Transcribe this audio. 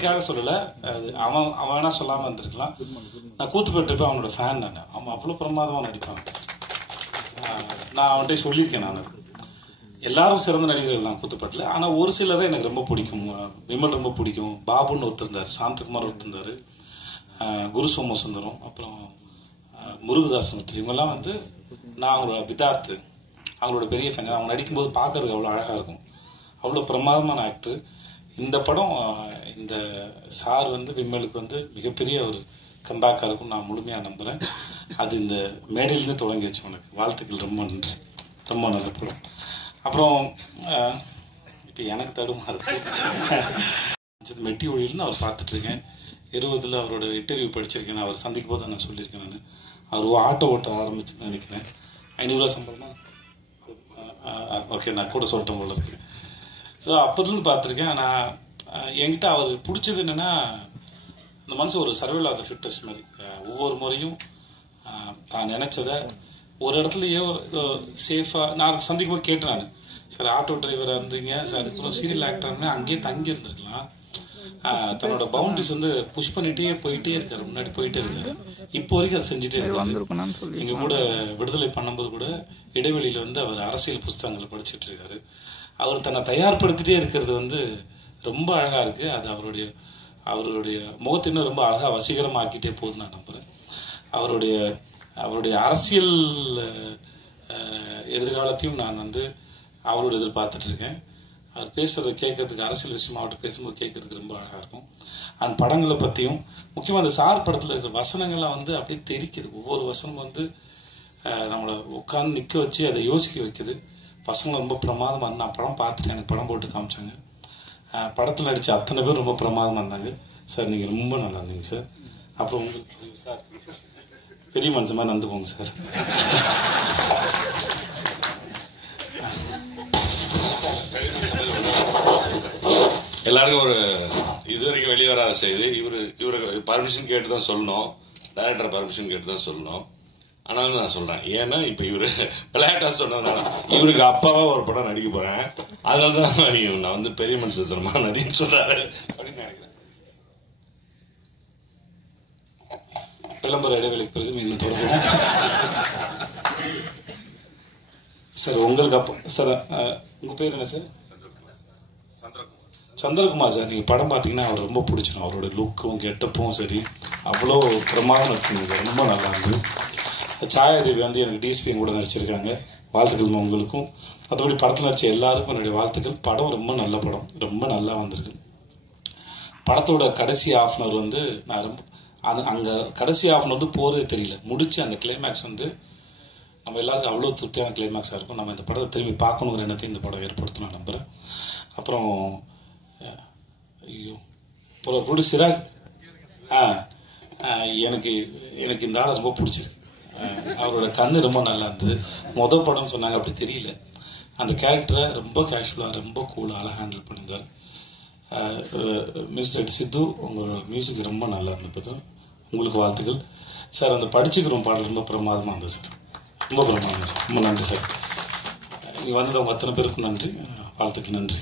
அதுக்காக சொல்லலை, அது அவன் வேணா சொல்லாமல் இருந்திருக்கலாம். நான் கூத்துப்பட்டு அவனோட ஃபேன். நான் அவன் அவ்வளோ பிரமாதமாக நடிப்பான். நான் அவன்கிட்ட சொல்லியிருக்கேன். நான் எல்லாரும் சிறந்த நடிகர்கள் தான் கூத்துப்பட்டில். ஆனால் ஒரு சிலரை எனக்கு ரொம்ப பிடிக்கும். விமல் ரொம்ப பிடிக்கும். பாபுன்னு ஒருத்தர் இருந்தார், சாந்தகுமார் ஒருத்தர் இருந்தார், குரு சோமசுந்தரம், அப்புறம் முருகதாசன் ஒருத்தர். இவங்கெல்லாம் வந்து நான் அவங்களோட விதார்த்து, அவங்களோட பெரிய ஃபேன். அவங்க நடிக்கும்போது பார்க்கறதுக்கு அவ்வளோ அழகாக இருக்கும். அவ்வளோ பிரமாதமான ஆக்டர். இந்த படம் இந்த சார் வந்து விமலுக்கு வந்து மிகப்பெரிய ஒரு கம்பேக்காக இருக்கும் நான் முழுமையாக நம்புகிறேன். அது இந்த மேடையிலேருந்து தொடங்கிடுச்சு. உனக்கு வாழ்த்துக்கள். ரொம்ப நன்றி. ரொம்ப நல்ல படம். அப்புறம் இப்போ எனக்கு தடுமாறுது. மெட்டி ஒழியில்னு அவர் பார்த்துட்ருக்கேன். 20 அவரோட இன்டர்வியூ படிச்சிருக்கேன். அவர் சந்திக்கும் போது நான் சொல்லியிருக்கேன். நான் அவர் ஆட்டோ ஓட்ட ஆரம்பிச்சுன்னு நினைக்கிறேன். 500 ரூபா சம்பளமா? ஓகே, நான் கூட சொல்லிட்டேன் போல இருக்கு. ஸோ அப்போதுலேருந்து பார்த்துருக்கேன். நான் என்கிட்ட அவர் பிடிச்சது என்னென்னா, அந்த மனுஷன் ஒரு சர்வைவல் ஆஃப் த ஃபிட்டஸ்ட் மாதிரி. ஒவ்வொரு முறையும் தான் நினச்சதை ஒரு இடத்துலையோ சேஃபாக நான் சந்திக்கும் போது கேட்டேன். நான் சார் ஆட்டோ டிரைவராக இருந்தீங்க சார், அதுக்கப்புறம் சீரியல் ஆக்டர்னு அங்கேயே தங்கி இருந்திருக்கலாம். தன்னோட பவுண்டரிஸ் வந்து புஷ் பண்ணிட்டே போயிட்டே இருக்காரு, முன்னாடி போயிட்டே இருக்காரு. இப்போ வரைக்கும் அதை செஞ்சுட்டே இருக்காரு. எங்க கூட விடுதலை பண்ணும்போது கூட இடைவெளியில வந்து அவர் அரசியல் புஸ்தகங்களை படிச்சுட்டு இருக்காரு. அவர் தன்னை தயார்படுத்திட்டே இருக்கிறது வந்து ரொம்ப அழகா இருக்கு. அது அவருடைய முகத்தை இன்னும் ரொம்ப அழகா வசீகரமாக்கிட்டே போகுது நான் நம்புறேன். அவருடைய அரசியல் எதிர்காலத்தையும் நான் வந்து அவரோட எதிர்பார்த்துட்டு இருக்கேன். அவர் பேசுறதை கேட்கறதுக்கு, அரசியல் விஷயமா அவர்கிட்ட பேசும்போது கேட்கறதுக்கு ரொம்ப அழகா இருக்கும். அந்த படங்களை பற்றியும் முக்கியமாக அந்த சார் படத்தில் இருக்கிற வசனங்கள்லாம் வந்து அப்படியே தெரிக்குது. ஒவ்வொரு வசனம் வந்து நம்மளை உட்காந்து நிற்க வச்சு அதை யோசிக்க வைக்குது. வசனம் ரொம்ப பிரமாதமாக. நான் படம் பார்த்துட்டு எனக்கு படம் போட்டு காமிச்சாங்க. படத்தில் நடித்த அத்தனை பேர் ரொம்ப பிரமாதமாக இருந்தாங்க. சார் நீங்கள் ரொம்ப நல்லா இருந்தீங்க சார். அப்புறம் உங்களுக்கு சார் பெரிய மனுஷன் மாதிரி நடந்து போங்க சார். எல்லாருக்கும் ஒரு இதுவரைக்கும் வெளியே வராத செய்தி. இவருக்கு பர்மிஷன் கேட்டு தான் சொல்லணும், டைரக்டர் பர்மிஷன் கேட்டு தான் சொல்லணும். ஆனாலும் நான் சொல்றேன். ஏன்னா இப்ப இவரு விளையாட்டா சொன்னதுனால இவருக்கு அப்பாவா ஒரு படம் நடிக்க போறேன், அதனாலதான் நான் வந்து பெரிய மனுஷன் தரமா நடிக்க சொல்றாரு அப்படின்னு நினைக்கிறேன். விளம்பர இடைவெளிக்கு பிறகு மீண்டும் தொடங்குவோம். சார் உங்களுக்கு அப்போ சார் உங்க பேர் என்ன சார்? சந்திரகுமார் சார். நீங்கள் படம் பார்த்தீங்கன்னா அவர் ரொம்ப பிடிச்சிடும். அவரோட லுக்கும் கெட்டப்பும் சரி அவ்வளோ பிரமாதம் நடிச்சிருங்க சார். ரொம்ப நல்லா இருந்தது. சாயாதேவி வந்து எனக்கு டிஎஸ்பி கூட நடிச்சிருக்காங்க. வாழ்த்துக்கள் உங்களுக்கும். மற்றபடி படத்தில் நடிச்ச எல்லாருக்கும் என்னுடைய வாழ்த்துக்கள். படம் ரொம்ப நல்ல படம், ரொம்ப நல்லா வந்திருக்கு. படத்தோட கடைசி ஆஃப்னர் வந்து நான் ரொம்ப அங்கே கடைசி ஆஃப்னர் வந்து போகிறதே தெரியல. முடிச்சு அந்த கிளைமேக்ஸ் வந்து நம்ம எல்லாருக்கும் அவ்வளோ திருப்தியான கிளைமேக்ஸாக இருக்கும். நம்ம இந்த படத்தை திரும்பி பார்க்கணுங்கிற எண்ணத்தையும் இந்த படம் ஏற்படுத்தும் நான் நம்புகிறேன். அப்புறம் ஐயோ ப்ரொடியூசரா எனக்கு இந்த ஆளை ரொம்ப பிடிச்சிருக்கு. அவரோட கண்ணு ரொம்ப நல்லா இருந்தது. மொதல் படம் சொன்னாங்க, அப்படி தெரியல. அந்த கேரக்டரை ரொம்ப கேஷுவலாக ரொம்ப கூலாக ஹேண்டில் பண்ணியிருந்தார். மியூசிக் டைரக்டர் சித்து, உங்களோட மியூசிக் ரொம்ப நல்லா இருந்தது. உங்களுக்கு வாழ்த்துக்கள் சார். அந்த படிச்சுக்கிறோம் பாடல் ரொம்ப பிரமாதமாக இருந்தது சார். ரொம்ப பிரமாதம் சார். ரொம்ப நன்றி சார். இங்கே வந்தது அவங்க அத்தனை பேருக்கும் நன்றி. வாழ்த்துக்கள். நன்றி.